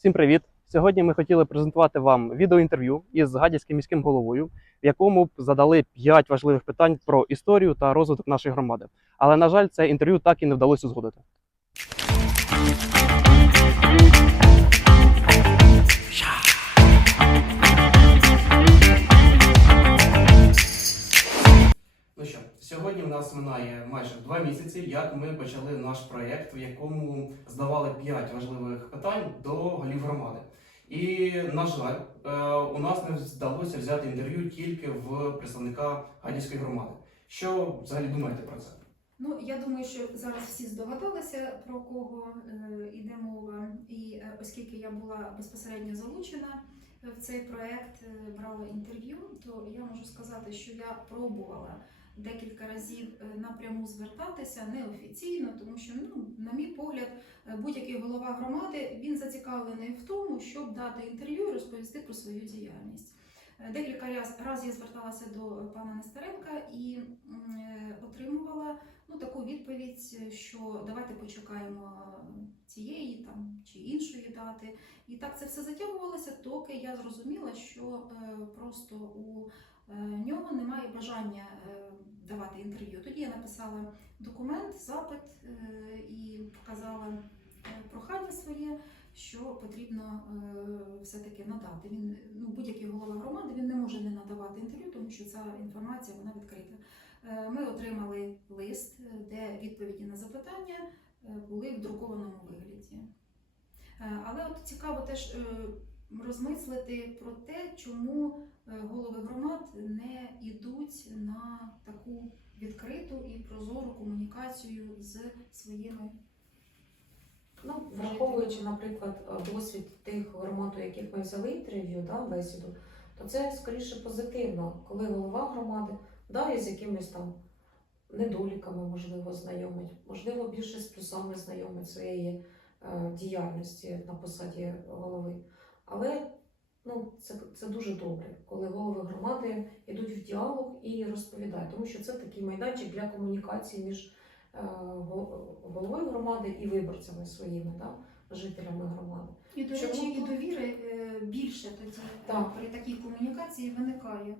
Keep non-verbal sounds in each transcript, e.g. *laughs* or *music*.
Всім привіт! Сьогодні ми хотіли презентувати вам відеоінтерв'ю із Гадяцьким міським головою, в якому б задали 5 важливих питань про історію та розвиток нашої громади. Але на жаль, це інтерв'ю так і не вдалося узгодити. Сьогодні у нас минає майже два місяці, як ми почали наш проєкт, в якому здавали 5 важливих питань до голів громади. І, на жаль, е, у нас не вдалося взяти інтерв'ю тільки в представника Гадяцької громади. Що взагалі думаєте про це? Ну, я думаю, що зараз всі здогадалися, про кого е, йде мова. І е, оскільки я була безпосередньо залучена в цей проект, брала інтерв'ю, то я можу сказати, що я пробувала декілька разів е, напряму звертатися неофіційно, тому що, ну, на мій погляд, е, будь-який голова громади він зацікавлений в тому, щоб дати інтерв'ю і розповісти про свою діяльність. Е, Декілька раз, раз я зверталася до пана Нестеренка і отримувала ну, таку відповідь, що давайте почекаємо цієї там чи іншої дати. І так це все затягувалося, доки я зрозуміла, що просто у е, нього немає бажання е, давати інтерв'ю. Тоді я написала документ, запит е, і показала прохання своє, що потрібно все-таки надати. Він ну, будь-який голова громади він не може не надавати інтерв'ю, тому що ця інформація вона відкрита. Ми отримали лист, де відповіді на запитання були в друкованому вигляді. Але от цікаво теж розмислити про те, чому голови громад не йдуть на таку відкриту і прозору комунікацію з своїми. Ну, враховуючи, наприклад, досвід тих громад, у яких ми взяли інтерв'ю, да, бесіду, то це скоріше позитивно, коли голова громади далі з якимись там недоліками, можливо, знайомить, можливо, більше з плюсами знайомить своєї е, діяльності на посаді голови. Але ну, це, це дуже добре, коли голови громади йдуть в діалог і розповідають, тому що це такий майданчик для комунікації між е, головою громади і виборцями своїми, да, жителями громади. І, до Чому? і довіри е, більше тоді Так. при такій комунікації виникає.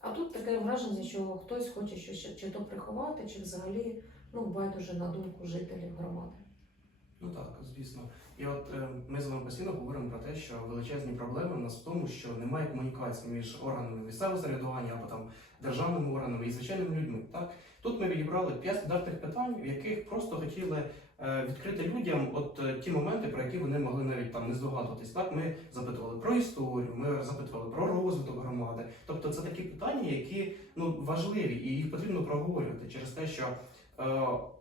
А тут таке враження, що хтось хоче щось чи то приховати, чи взагалі ну, байдуже на думку жителів громади. Ну так, звісно. І от е, ми з вами постійно говоримо про те, що величезні проблеми в нас в тому, що немає комунікації між органами місцевого самоврядування або там державними органами і звичайними людьми. Так тут ми відібрали п'ять стандартних питань, в яких просто хотіли е, відкрити людям от е, ті моменти, про які вони могли навіть там не здогадуватись. Так, ми запитували про історію, ми запитували про розвиток громади. Тобто, це такі питання, які ну важливі, і їх потрібно проговорювати через те, що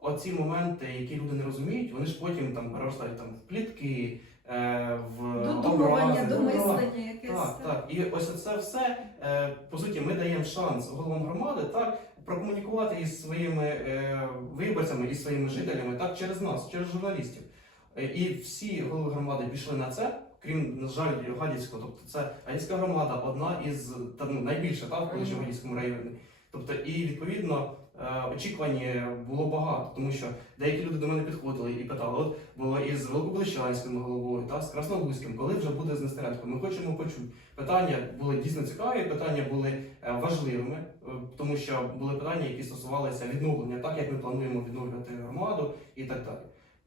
оці моменти, які люди не розуміють, вони ж потім там переростають там в плітки, е, в Додумування, домислення якесь. Так, так. І ось це все, е, по суті, ми даємо шанс головам громади так прокомунікувати із своїми е, виборцями, із своїми жителями, так через нас, через журналістів. Е, І всі голови громади пішли на це, крім, на жаль, Гадяцького. Тобто це Гадяцька громада одна із та, ну, найбільша так, в колишньому Гадяцькому районі. Тобто, і відповідно е, очікування було багато, тому що деякі люди до мене підходили і питали: от було із Великобудищанським головою, та з Краснолуським, коли вже буде з Нестеренком, ми хочемо почути. Питання були дійсно цікаві, питання були е, важливими, е, тому що були питання, які стосувалися відновлення, так як ми плануємо відновлювати громаду і так далі.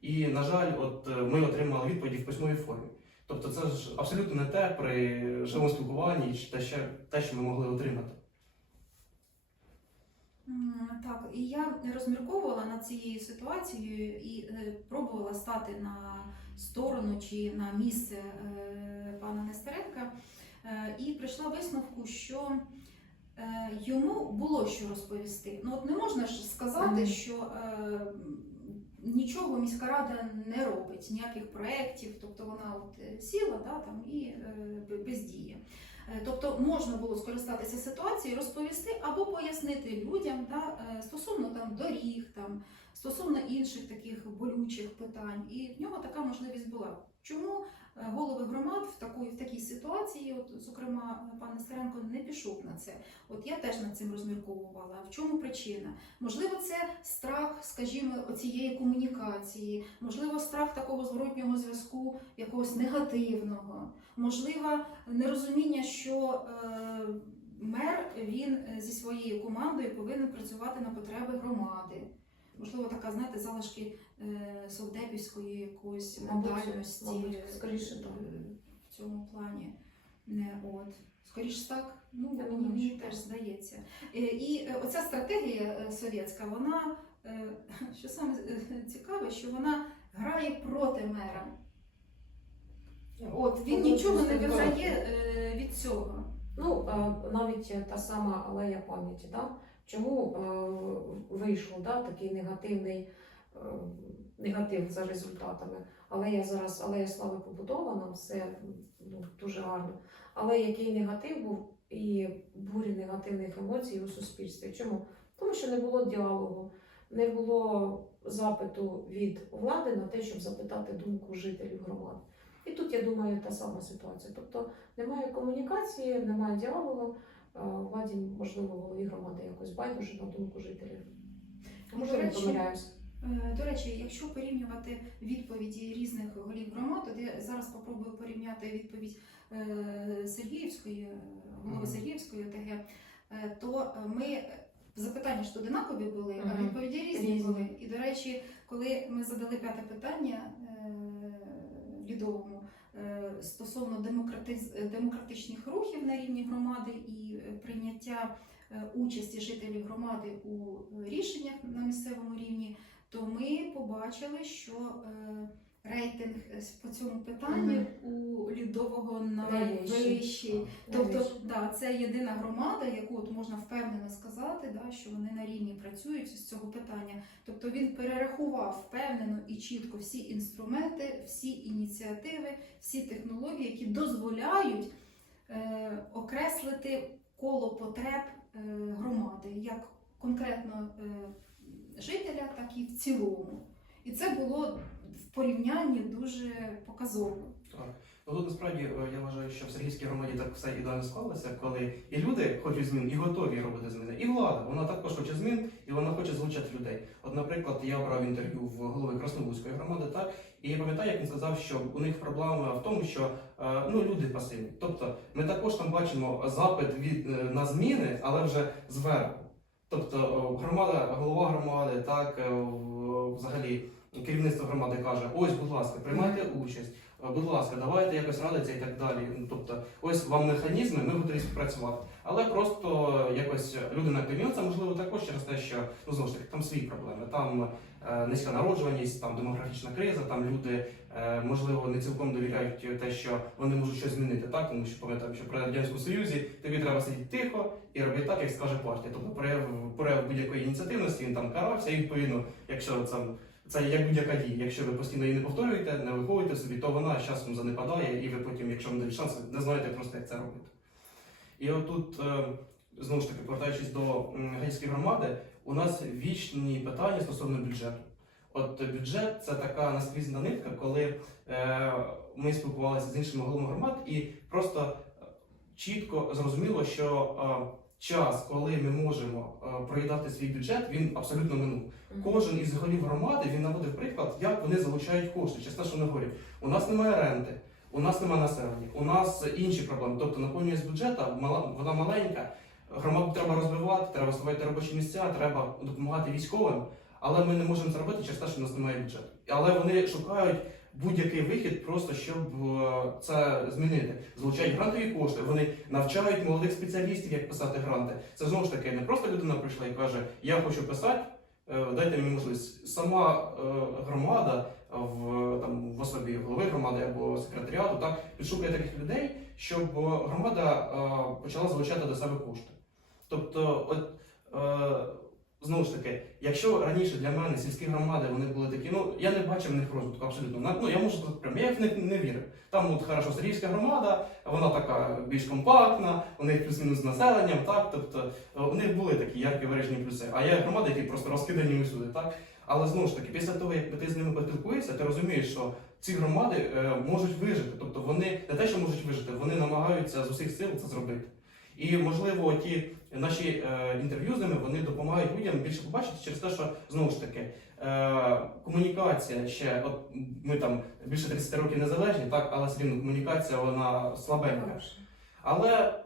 І на жаль, от е, ми отримали відповіді в письмовій формі. Тобто, це ж абсолютно не те при живому спілкуванні, те, що ми могли отримати. Так, і я розмірковувала над цією ситуацією і е, пробувала стати на сторону чи на місце е, пана Нестеренка, е, і прийшла висновку, що йому було що розповісти. Ну от не можна ж сказати, що нічого міська рада не робить, ніяких проєктів, тобто вона от сіла да, там, і бездіє. Е, Тобто можна було скористатися ситуацією, розповісти або пояснити людям да, е, стосовно там доріг, там стосовно інших таких болючих питань. І в нього така можливість була. Чому е, голови громад в такій, в такій ситуації, от, зокрема, пан Нестеренко не пішов на це. От я теж над цим розмірковувала. В чому причина? Можливо, це страх, скажімо, оцієї комунікації, можливо, страх такого зворотнього зв'язку, якогось негативного, можливо, нерозуміння, що е, мер він е, зі своєю командою повинен працювати на потреби громади. Можливо, така, знаєте, залишки е, совдепівської якоїсь Мабуть, ментальності е, скоріше так. в цьому плані. Не, от. Скоріш так, ну Я мені, мені теж здається. Е, І е, оця стратегія е, совєтська, вона, е, *laughs* що саме е, цікаве, що вона грає проти мера. От він нічого не виграє е, від цього. Ну, навіть та сама алея пам'яті, да? Чому е, вийшло да, такий негативний е, негатив за результатами. Алея зараз, алея слави побудована, все ну, дуже гарно. Але який негатив був і бурі негативних емоцій у суспільстві. Чому? Тому що не було діалогу, не було запиту від влади на те, щоб запитати думку жителів громади. І тут я думаю, та сама ситуація. Тобто немає комунікації, немає діалогу. Е, Владі, можливо, голові громади якось байдуже на думку жителів. Може, ми речі. Е, До речі, якщо порівнювати відповіді різних голів громад, то я зараз спробую порівняти відповідь е, Сергіївської, голови Сергіївської ОТГ, то ми запитання ж одинакові були, а відповіді різні Різні. були. І до речі, коли ми задали п'яте питання лідовому стосовно демократиз- демократичних рухів на рівні громади і е, прийняття е, участі жителів громади у е, рішеннях на місцевому рівні, то ми побачили, що е, рейтинг е, по цьому питанню у лідового Найвищий. найвищий. Тобто, да, це єдина громада, яку от можна впевнено сказати, да, що вони на рівні працюють з цього питання. Тобто він перерахував впевнено і чітко всі інструменти, всі ініціативи, всі технології, які дозволяють е, окреслити коло потреб е, громади, як конкретно е, жителя, так і в цілому. І це було в порівнянні дуже показово. Так. Ну тут насправді е, я вважаю, що в Сергійській громаді так все ідеально склалося, коли і люди хочуть змін, і готові робити зміни, і влада вона також хоче змін, і вона хоче залучати людей. От, наприклад, я брав інтерв'ю в голови Краснобузької громади, так і я пам'ятаю, як він сказав, що у них проблема в тому, що е, ну люди пасивні. Тобто, ми також там бачимо запит від е, на зміни, але вже зверху. Тобто громада, голова громади, так взагалі керівництво громади каже: ось, будь ласка, приймайте участь. Е, Будь ласка, давайте якось радитися і так далі. Ну, Тобто, ось вам механізми, ми готові співпрацювати. Але просто якось люди наклоняються, можливо, також через те, що ну знову ж таки там свої проблеми. Там е, низька народжуваність, там демографічна криза, там люди е, можливо не цілком довіряють те, що вони можуть щось змінити, так тому що пам'ятаю, що при радянському союзі тобі треба сидіти тихо і робити так, як скаже партія. Тобто прояв прояв будь-якої ініціативності він там карався, і відповідно, якщо це. Це як будь-яка дія. Якщо ви постійно її не повторюєте, не виховуєте собі, то вона з часом занепадає, і ви потім, якщо вам дають шанс, не знаєте просто, як це робити. І отут, е, знову ж таки, повертаючись до м, громади, у нас вічні питання стосовно бюджету. От бюджет це така наскрізна нитка, коли е, ми спілкувалися з іншими головами громад, і просто е, чітко зрозуміло, що е, час, коли ми можемо е, проїдати свій бюджет, він абсолютно минув. Кожен із голів громади він наводив приклад, як вони залучають кошти. Те, що вони говорять, у нас немає ренти, у нас немає населення, у нас інші проблеми. Тобто наповнюється бюджета, вона маленька. Громаду треба розвивати, треба створити робочі місця, треба допомагати військовим. Але ми не можемо це робити через те, що у нас немає бюджету. Але вони шукають будь-який вихід, просто щоб е, це змінити. Залучають грантові кошти. Вони навчають молодих спеціалістів, як писати гранти. Це знову ж таки не просто людина прийшла і каже: Я хочу писати. Е, Дайте мені можливість. Сама е, громада в там в особі голови громади або секретаріату так підшукує таких людей, щоб громада почала залучати до себе кошти. Тобто, от знову ж таки, якщо раніше для мене сільські громади вони були такі, ну я не бачив в них розвитку абсолютно. Ну я можу сказати прямо, я в них не вірив. Там от хорошо Сирійська громада, вона така більш компактна, у них плюс-мінус з населенням, так тобто е, у них були такі яркі виражені плюси. А є громади, які просто розкидані усюди, так. Але знову ж таки, після того, як ти з ними поспілкуєшся, ти розумієш, що ці громади е, можуть вижити. Тобто вони не те, що можуть вижити, вони намагаються з усіх сил це зробити. І можливо, ті наші е, інтерв'ю з ними вони допомагають людям більше побачити через те, що знову ж таки е, комунікація ще, от ми там більше 30 років незалежні, так, але все рівно комунікація вона слабенька. Але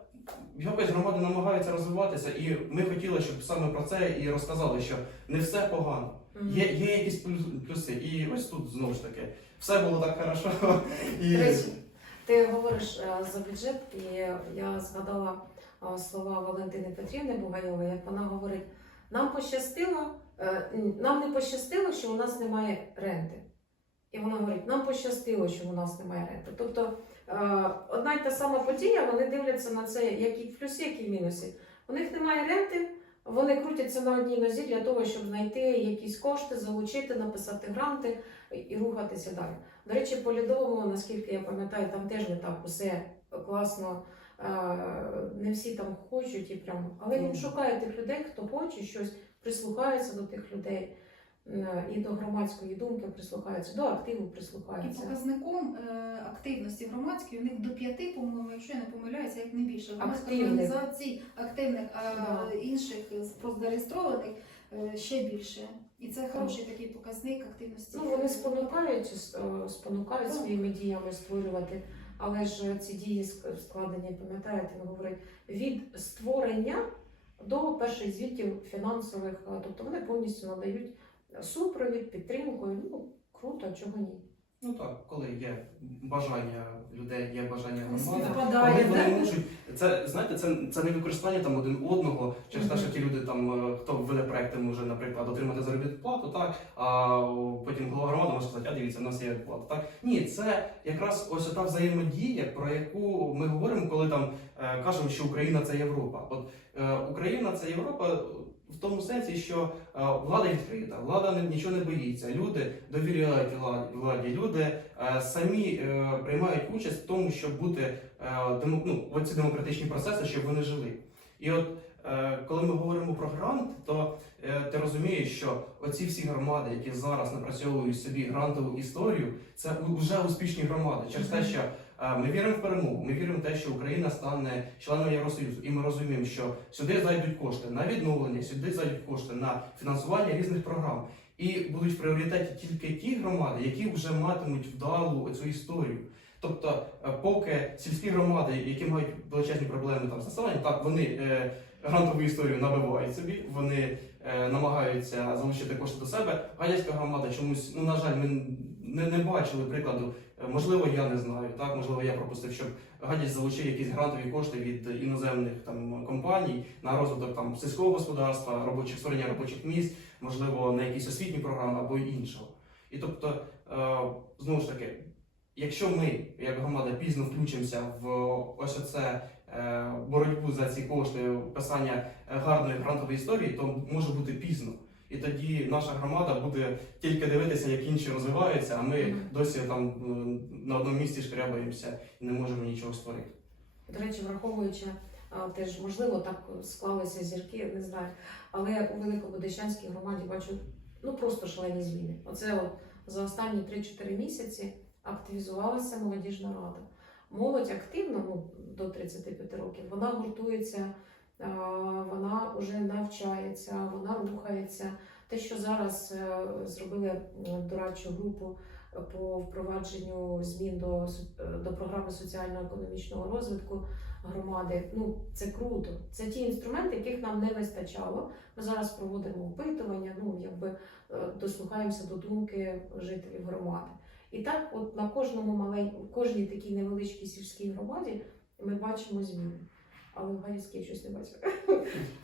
якось громади намагаються розвиватися, і ми хотіли, щоб саме про це і розказали, що не все погано. Є, є якісь плюс- плюси. І ось тут знову ж таки все було так хорошо. І... Ти говориш е, за бюджет, і я згадала слова Валентини Петрівни Бугайової, як вона говорить: нам пощастило, е, нам не пощастило, що у нас немає ренти. І вона говорить, нам пощастило, що у нас немає ренти. Тобто е, одна й та сама подія, вони дивляться на це як і в плюсі, як і в мінусі. У них немає ренти, вони крутяться на одній нозі для того, щоб знайти якісь кошти, залучити, написати гранти і рухатися далі. До речі, по лідовому, наскільки я пам'ятаю, там теж не так усе класно. Е, Не всі там хочуть і прям, але він шукає тих людей, хто хоче щось, прислухається до тих людей е, і до громадської думки прислухається, до активу І показником е, активності громадської у них до п'яти, по-моєму, якщо я не помиляюся, як не більше. Громадських організацій, активних а інших просто зареєстрованих е, ще більше. І це хороший такий показник активності. Ну, вони спонукають, е, спонукають своїми діями створювати, але ж ці дії ск- складені, пам'ятаєте, говорить від створення до перших звітів фінансових, е, тобто вони повністю надають супровід, підтримку. Ну круто, чого ні. Ну так, коли є бажання людей, є бажання громади. Вони можуть це знаєте, це, це не використання там один одного через те, що ті люди там е, хто веде проекти, може, наприклад, отримати заробітну плату, так а потім голова громади може сказати, а дивіться, в нас є плата. Так ні, це якраз ось та взаємодія, про яку ми говоримо, коли там е, кажемо, що Україна це Європа. От е, Україна це Європа. В тому сенсі, що е, влада відкрита, влада нічого не боїться, люди довіряють владі, люди е, самі е, приймають участь в тому, щоб бути ну, оці демократичні процеси, щоб вони жили. І от коли ми говоримо про грант, то ти розумієш, що оці всі громади, які зараз напрацьовують собі грантову історію, це вже успішні громади. Через те, що ми віримо в перемогу, ми віримо в те, що Україна стане членом Євросоюзу, і ми розуміємо, що сюди зайдуть кошти на відновлення, сюди зайдуть кошти на фінансування різних програм. І будуть в пріоритеті тільки ті громади, які вже матимуть вдалу цю історію. Тобто, е, поки сільські громади, які мають величезні проблеми там з населенням, так вони е, грантову історію набивають собі, вони е, намагаються залучити кошти до себе. Гадяцька громада чомусь, ну на жаль, ми не, не бачили прикладу. Е, Можливо, я не знаю. Так, можливо, я пропустив, щоб Гадяць залучив якісь грантові кошти від іноземних там компаній на розвиток там сільського господарства, робочих створення робочих місць, можливо, на якісь освітні програми або іншого. І тобто, е, знову ж таки, якщо ми, як громада, пізно включимося в ось оце е, боротьбу за ці кошти, писання е, гарної грантової історії, то може бути пізно. І тоді наша громада буде тільки дивитися, як інші розвиваються, а ми досі там е, на одному місці шкрябаємося і не можемо нічого створити. До речі, враховуючи теж, можливо, так склалися зірки, не знаю. Але у Великобудищанській громаді бачу ну просто шалені зміни. Оце от за останні 3-4 місяці активізувалася молодіжна рада. Молодь активно, ну до 35 років, вона гуртується, вона вже навчається, вона рухається. Те, що зараз е, зробили дорадчу групу по впровадженню змін до, е, до програми соціально-економічного розвитку громади. Ну це круто. Це ті інструменти, яких нам не вистачало. Ми зараз проводимо опитування. Ну якби е, дослухаємося до думки жителів громади. І так, от на кожному малень... кожній такій невеличкій сільській громаді ми бачимо зміни. Але в Галицькій я щось не бачу.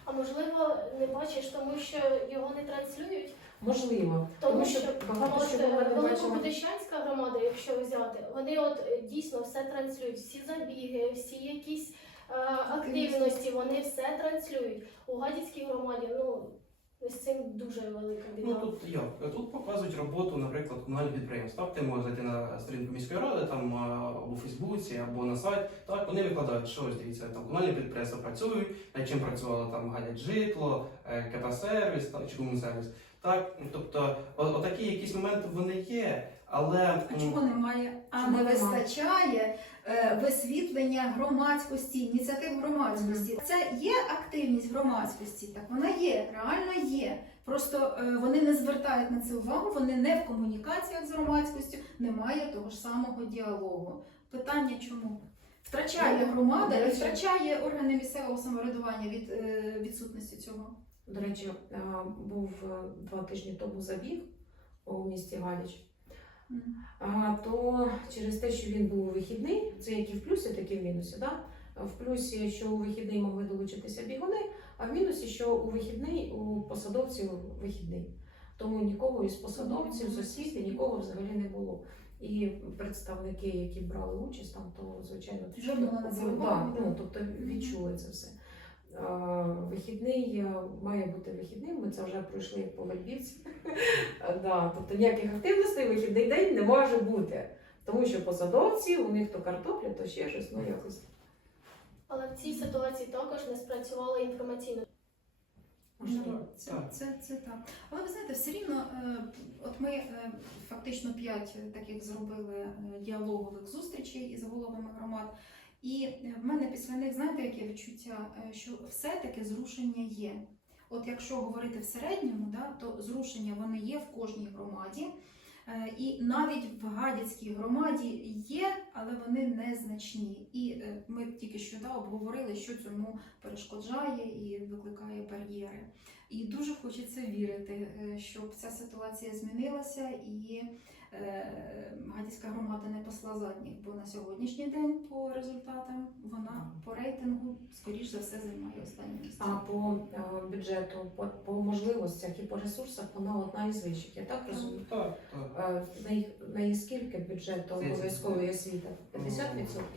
А можливо, не бачиш, тому що його не транслюють. Можливо, Тому що багато ми не бачимо. Великобудищанська громада, якщо взяти, вони от дійсно все транслюють, всі забіги, всі якісь е, активності, вони все транслюють. У Гадяцькій громаді, ну з цим дуже велика біда. Ну тут як? Тут показують роботу, наприклад, комунальних підприємств. Так, ти можеш зайти на сторінку міської ради, там а, у Фейсбуці або на сайт. Так, вони викладають, що ось дивіться, там комунальні підприємства працюють, над чим працювало там гадять житло, КП-сервіс так, чи комунсервіс. Так, тобто, о- отакі якісь моменти вони є, Але А чого немає? А Чому не нема? вистачає е, висвітлення громадськості, ініціатив громадськості. Це є активність громадськості, так вона є, реально є. Просто е, вони не звертають на це увагу, вони не в комунікаціях з громадськістю, немає того ж самого діалогу. Питання чому? Втрачає Ну, громада і втрачає органи місцевого самоврядування від е, відсутності цього. До речі, е, був е, два тижні тому забіг у місті Галіч. То через те, що він був у вихідний, це як і в плюсі, так і в мінусі. Да? В плюсі, що у вихідний могли долучитися бігуни, а в мінусі, що у вихідний у посадовців вихідний. Тому нікого із посадовців, з освіти, нікого взагалі не було. І представники, які брали участь там, то звичайно ви- увагу, да, да. ну, тобто відчули це все. Е, Вихідний е, має бути вихідним, ми це вже пройшли по Львівці. Е, *laughs* да, тобто ніяких активностей вихідний день не може бути. Тому що посадовці, у них то картопля, то ще щось, ну якось. Але в цій ситуації також не спрацювала інформаційно. можливо. Ну, Це, Так. це, це так. Але ви знаєте, все рівно, е, от ми е, фактично п'ять таких зробили е, діалогових зустрічей із головами громад. І е, в мене після них, знаєте, яке відчуття, Е, що все-таки зрушення є. От якщо говорити в середньому, да, то зрушення вони є в кожній громаді. Е, І навіть в Гадяцькій громаді є, але вони незначні. І ми тільки що да, обговорили, що цьому перешкоджає і викликає бар'єри. І дуже хочеться вірити, щоб ця ситуація змінилася і Гадяцька громада не посла задніх, бо на сьогоднішній день по результатам вона по рейтингу, скоріш за все, займає останнє місце. А по е, бюджету, по, по можливостях і по ресурсах вона одна із вищих. Я так розумію. так, так. Е, На їх, на їх скільки бюджету обов'язкової освіти? 50%?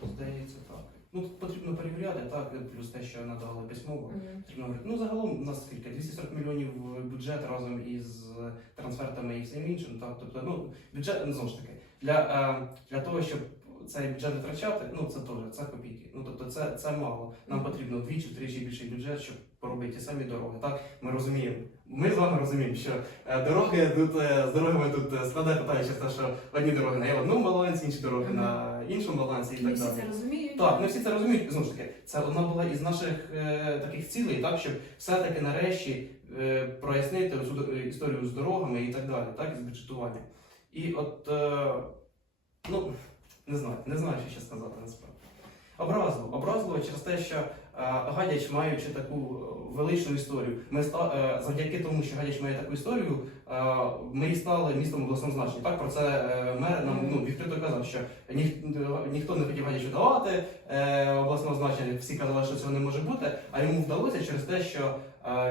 Ну, Здається, так. Ну, тут потрібно перевіряти, так, плюс те, що надали письмово. Потрібно говорити. Ну, загалом у нас скільки? 240 мільйонів бюджет разом із трансфертами і всім іншим. Так, тобто, ну, бюджет, ну, знову ж таки, для, е, для того, щоб цей бюджет витрачати, ну це теж це копійки. Ну тобто це, це мало. Нам потрібно вдвічі, втричі більший бюджет, щоб поробити ті самі дороги. Так, ми розуміємо. Ми з вами розуміємо, що е, дороги тут е, з дорогами тут е, складає питання що одні дороги на одному балансі, інші дороги на іншому балансі і Не так всі далі. це розуміють. Так, не всі це розуміють. Знову ж таки, це одна була із наших е, таких цілей, так, щоб все-таки нарешті е, прояснити цю історію з дорогами і так далі, так, і з бюджетуванням. І от, е, ну, не знаю, не знаю, що ще сказати насправді. Образливо, образливо через те, що Гадяч, маючи таку е, величну історію, ми ста, е, завдяки тому, що Гадяч має таку історію, е, ми стали містом обласному значення. Так про це мер нам ну, відкрито казав, що ніх, ніхто не хотів Гадячу давати обласного значення. Всі казали, що цього не може бути. А йому вдалося через те, що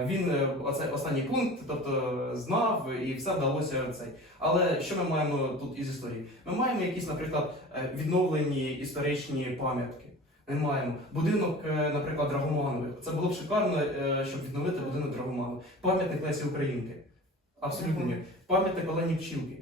він е, оце останній пункт, тобто знав і все вдалося цей. Але що ми маємо тут із історії? Ми маємо якісь, наприклад, відновлені історичні пам'ятки. Ми маємо будинок, е, наприклад, Драгоманових. Це було б шикарно, е, щоб відновити будинок Драгоманових. Пам'ятник Лесі Українки. Абсолютно ні. Пам'ятник Олені Пчілки.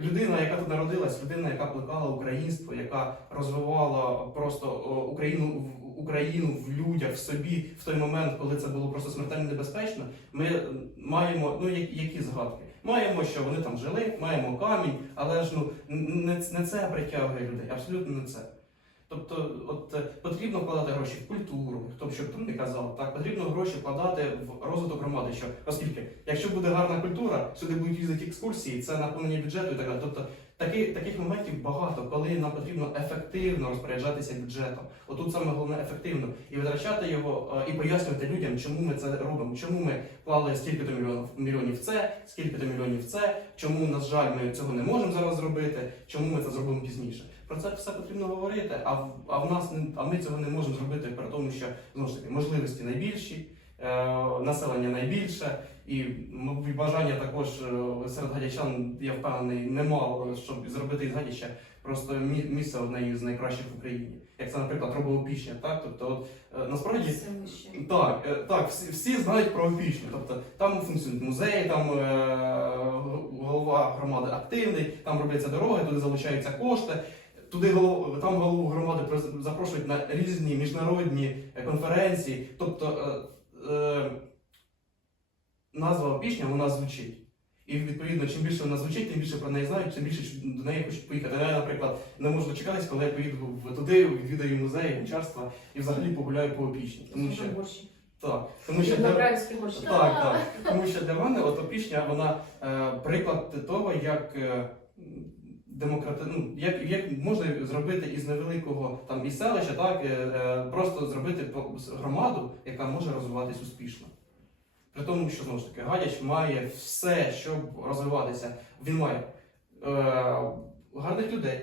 Людина, яка тут народилась, людина, яка плекала українство, яка розвивала просто Україну в Україну в людях, в собі в той момент, коли це було просто смертельно небезпечно. Ми маємо ну які, які згадки. Маємо, що вони там жили, маємо камінь, але ж ну не, не це притягує людей, абсолютно не це. Тобто, от е, потрібно вкладати гроші в культуру, хто б що тут не казав, так потрібно гроші вкладати в розвиток громади. Що оскільки, якщо буде гарна культура, сюди будуть їздити екскурсії, це наповнення бюджету і так далі. Тобто таки, таких моментів багато, коли нам потрібно ефективно розпоряджатися бюджетом. Отут саме головне ефективно і витрачати його, е, і пояснювати людям, чому ми це робимо, чому ми клали стільки-то мільйонів мільйонів в це, скільки-то мільйонів в це, чому, на жаль, ми цього не можемо зараз зробити, чому ми це зробимо пізніше. Про це все потрібно говорити, а в, а в нас а ми цього не можемо зробити при тому, що знову ж таки можливості найбільші, е, населення найбільше, і бажання також е, серед гадячан, я впевнений, немало, щоб зробити із гадяча просто мі- місце одне з найкращих в Україні. Як це, наприклад, робила пішня, так? Тобто, от, е, насправді так, е, так, всі, всі знають про опічню. Тобто там функціонують музеї, там е, голова громади активний, там робляться дороги, туди залучаються кошти. Туди голов- там голову громади запрошують на різні міжнародні е, конференції. Тобто е, е, назва опічня вона звучить. І відповідно, чим більше вона звучить, тим більше про неї знають, тим більше до неї хочуть поїхати. Я, наприклад, не можу дочекатись, коли я поїду туди, відвідаю музеї, гончарства і взагалі погуляю по опічні. Тому що так, тому що для, так, так. Тому що для мене от опішня вона е, приклад того, як е, демократи... ну, як, як можна зробити із невеликого там із селища, так е, е, просто зробити громаду, яка може розвиватись успішно. При тому, що знову ж таки Гадяч має все, щоб розвиватися. Він має е, гарних людей,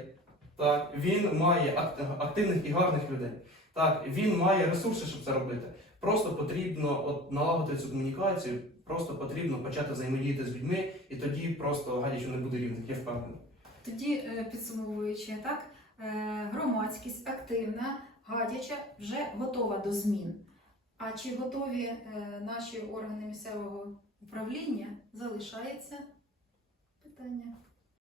так, він має активних і гарних людей. Так, він має ресурси, щоб це робити. Просто потрібно от налагодити цю комунікацію, просто потрібно почати взаємодіяти з людьми, і тоді просто гадячу не буде рівних, я впевнений. Тоді, е, підсумовуючи, так, е, громадськість активна, гадяча вже готова до змін. А чи готові е, наші органи місцевого управління, залишається питання.